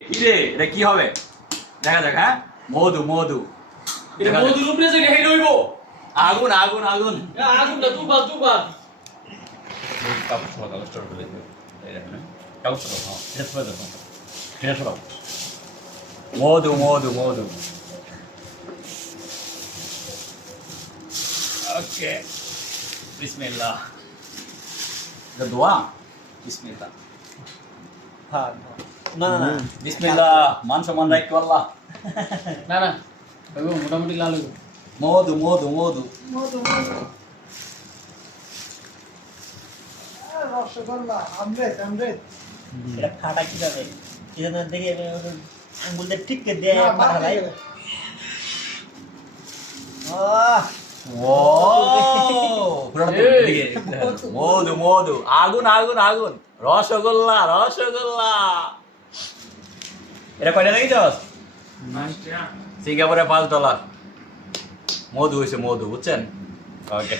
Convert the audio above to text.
কিরে এটা কি হবে দেখা যাক। হ্যাঁ মধু মধু এটা মধুর উপরে যে হেড হইব আগুন আগুন আগুন আগুনটা তুবা মধু মধু মধু ওকে বিসমিল্লাহ এটা দোয়া বিসমিল্লাহ না না না বিসমিল্লাহ মান সম্মান রাখো আল্লাহ না না হইব মোটামুটি লাল হইব মধু মধু মধু রসগোল্লা আমলেট আমলেট এটা ফাটা কি যাবে কি যেন দেখি আঙ্গুল দিয়ে ঠিক করে দিয়ে ফাটা ভাই ও মধু মধু আগুন আগুন আগুন রসগোল্লা রসগোল্লা এটা কয়টা দেখেছস সিঙ্গাপুরে $5 মধু হয়েছে মধু বুঝছেন ওকে